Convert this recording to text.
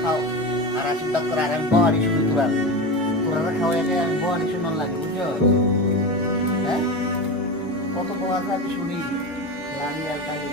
খাও আর আশীর্বাদ করে আর আমি বহারি শুনি তোরা খাওয়াই আমি বহারি শুনন লাগে বুঝছো হ্যাঁ কত বড় আছে আমি শুনি রানী আর কালী